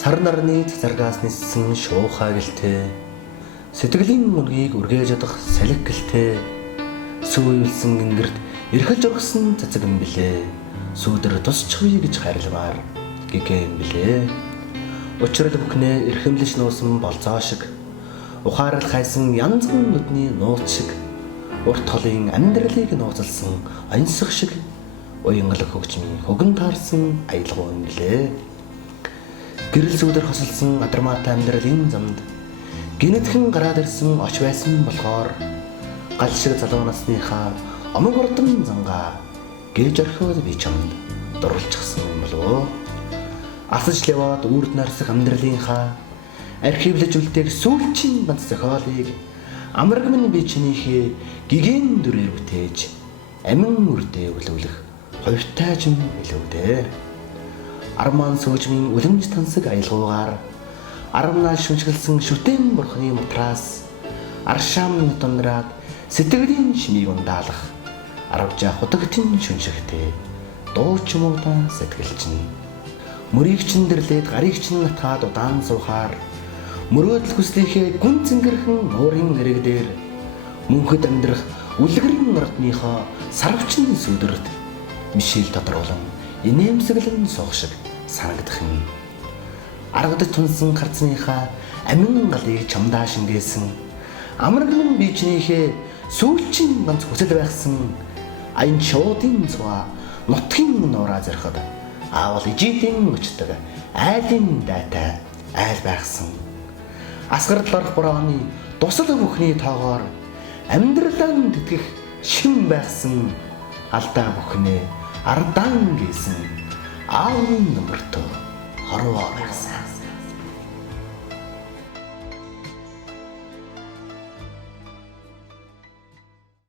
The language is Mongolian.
Сар нарны цацаргаас ниссэн шуухай гэлтэй сэтгэлийн мөнгийг үргээж ядах салхи гэлтэй сүүйлсэн гингэрт эрхэлж оргсон цацаг юм билээ. Сүүдэр тусчихвээ гэж хайрламаар гэгээ юм билээ. Учрал бүхнээ эрхэмлэж нуусан болцоо шиг ухаарал хайсан янзхан нүдний нууц шиг урт холын амьдралыг нууцлсан оньсох шиг уянгалах хөгжмийн хөгөн таарсан аялгау юм билээ. Гэрэл зүудэр хосолсон адармаатай амьдралын замд гинэтхэн гараад ирсэн оч байсан болохоор гал шиг залуу насныхаа омог урдан зангаа гээж орхиод би чамд дурлцсан юм болов. Асаж ляваад үрд нарсах амьдралынхаа архивлж үлдээх сүүлчийн банц зохиолыг амраг минь би чинийхээ гигэн дүрээр бүтээж амин үрдээ өвлөвлөх ховтойч юм билүүдээ. Арман сүүжмийн үлэмж тансаг аялгуугаар арамнаа шүншгэлсэн шүтэн бурхны мутраас аршаам тундраад сэтгэлийн шимийг ундаалах аравжаа хутагтын шүншигтэй дуу чимуудан сэтгэлчин мөрийг чин дэрлээд гарыг чин натгаад удаан суухаар мөрөөдөл хүслийнхээ гүн зингэрхэн нуурын нэрэг дээр мөнхөд амьдрах үлгэрэн ордныхоо сарвчин сүдэрт мишэл тодруулан инээмсэглэн суух шиг санагдах юм. Аргадж тунсан харцныхаа амин галыг чамдаа шингээсэн амраг минь би чинийхээ сүүлчийн ганц хүсэл байхсан аян шуудын цуга нутгийн нураа зархад аавал ижидэн өчтөг айлын дайтай айл байхсан асгарт барах борооны тусал бүхний тоогоор амьдралаа тэтгэх шин байхсан алдаа бүхнээ ардан гэсэн аавын нөмөртөө хорвоо байсан.